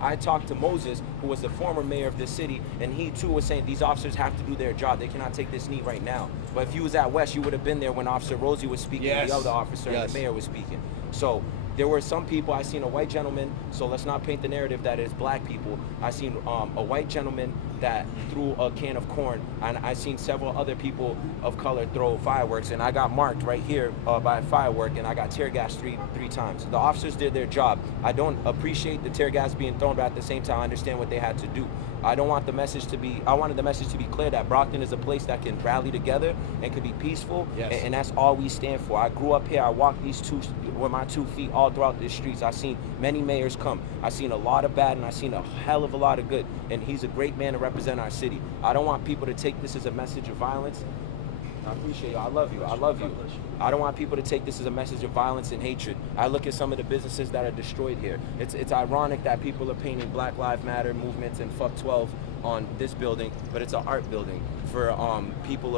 I talked to Moses, who was the former mayor of this city, and he too was saying these officers have to do their job. They cannot take this knee right now. But if you was at West, you would have been there when Officer Rosie was speaking, and the other officer and the mayor was speaking. So there were some people. I seen a white gentleman, so let's not paint the narrative that it's black people. I seen a white gentleman that threw a can of corn, and I seen several other people of color throw fireworks, and I got marked right here by a firework, and I got tear gas three times. The officers did their job. I don't appreciate the tear gas being thrown, but at the same time I understand what they had to do. I wanted the message to be clear that Brockton is a place that can rally together and can be peaceful, and that's all we stand for. I grew up here. I walked with my 2 feet all throughout the streets. I seen many mayors come. I seen a lot of bad, and I seen a hell of a lot of good, and he's a great man to represent our city. I don't want people to take this as a message of violence. I appreciate you. I love you. I love you. I don't want people to take this as a message of violence and hatred. I look at some of the businesses that are destroyed here. It's ironic that people are painting Black Lives Matter movements and Fuck 12 on this building, but it's an art building for people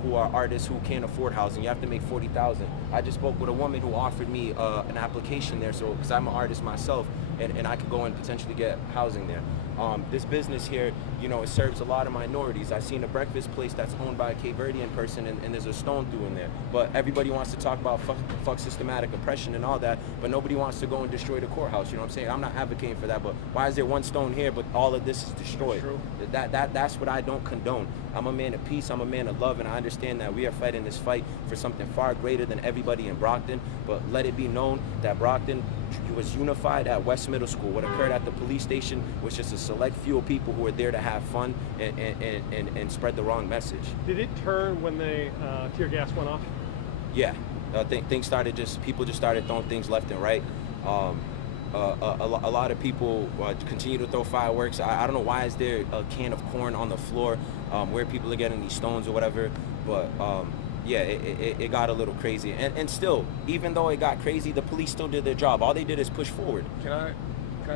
who are artists who can't afford housing. You have to make $40,000. I just spoke with a woman who offered me an application there, so because I'm an artist myself, and I could go and potentially get housing there. This business here, you know, it serves a lot of minorities. I've seen a breakfast place that's owned by a Cape Verdean person, and there's a stone through in there. But everybody wants to talk about fuck systematic oppression and all that, but nobody wants to go and destroy the courthouse. You know what I'm saying? I'm not advocating for that, but why is there one stone here, but all of this is destroyed? That's what I don't condone. I'm a man of peace, I'm a man of love, and I understand that we are fighting this fight for something far greater than everybody in Brockton, but let it be known that Brockton was unified at West Middle School. What occurred at the police station was just a select few of people who were there to have fun and spread the wrong message. Did it turn when the tear gas went off? Yeah, things started people just started throwing things left and right. A lot of people continue to throw fireworks. I don't know why is there a can of corn on the floor where people are getting these stones or whatever, but yeah, it got a little crazy. And still, even though it got crazy, the police still did their job. All they did is push forward. Can I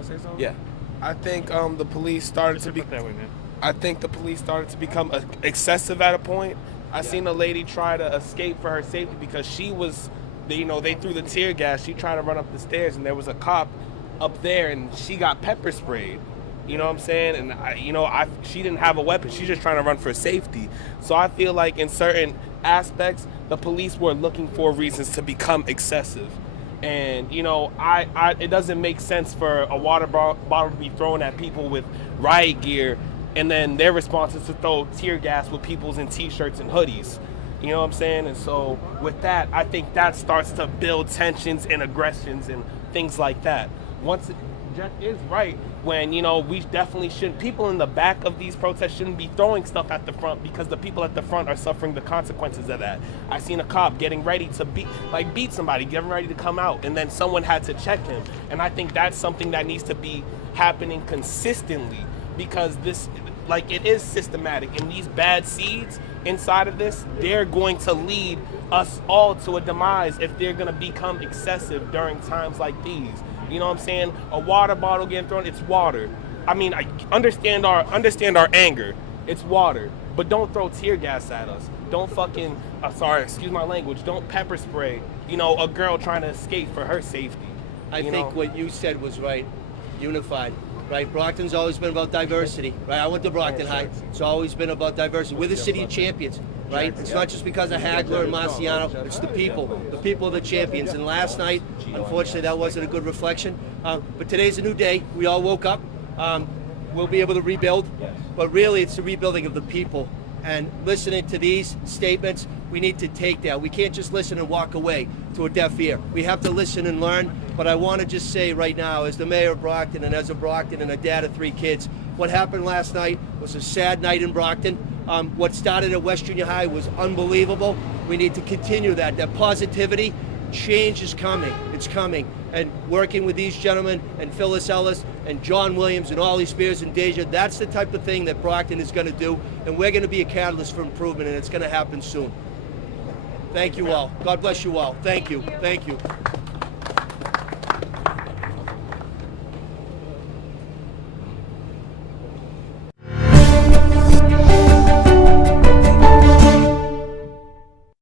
say something? Yeah. I think the police started to be. That way, man. I think the police started to become excessive at a point. I seen a lady try to escape for her safety because she was, they threw the tear gas. She tried to run up the stairs, and there was a cop up there, and she got pepper sprayed. You know what I'm saying? And she didn't have a weapon. She's just trying to run for safety. So I feel like in certain aspects, the police were looking for reasons to become excessive. And it doesn't make sense for a water bottle to be thrown at people with riot gear, and then their response is to throw tear gas with people's in t-shirts and hoodies. You know what I'm saying? And so with that, I think that starts to build tensions and aggressions and things like that. Jeff is right when, we definitely shouldn't, people in the back of these protests shouldn't be throwing stuff at the front because the people at the front are suffering the consequences of that. I seen a cop getting ready to beat somebody, getting ready to come out, and then someone had to check him. And I think that's something that needs to be happening consistently because it is systematic, and these bad seeds inside of this, they're going to lead us all to a demise if they're going to become excessive during times like these. You know what I'm saying? A water bottle getting thrown, it's water. I mean, I understand our anger. It's water. But don't throw tear gas at us. Don't fucking, excuse my language, don't pepper spray, a girl trying to escape for her safety. I think what you said was right. Unified. Right, Brockton's always been about diversity, right? I went to Brockton High. It's always been about diversity. We're the city of champions, right? It's not just because of Hagler and Marciano. It's the people. The people are the champions. And last night, unfortunately, that wasn't a good reflection. But today's a new day. We all woke up. We'll be able to rebuild. But really, it's the rebuilding of the people. And listening to these statements, we need to take that. We can't just listen and walk away to a deaf ear. We have to listen and learn. But I want to just say right now, as the mayor of Brockton and as a Brockton and a dad of 3 kids, what happened last night was a sad night in Brockton. What started at West Junior High was unbelievable. We need to continue that positivity. Change is coming. It's coming. And working with these gentlemen and Phyllis Ellis and John Williams and Ollie Spears and Deja, that's the type of thing that Brockton is going to do. And we're going to be a catalyst for improvement, and it's going to happen soon. Thank you all. God bless you all. Thank you. Thank you.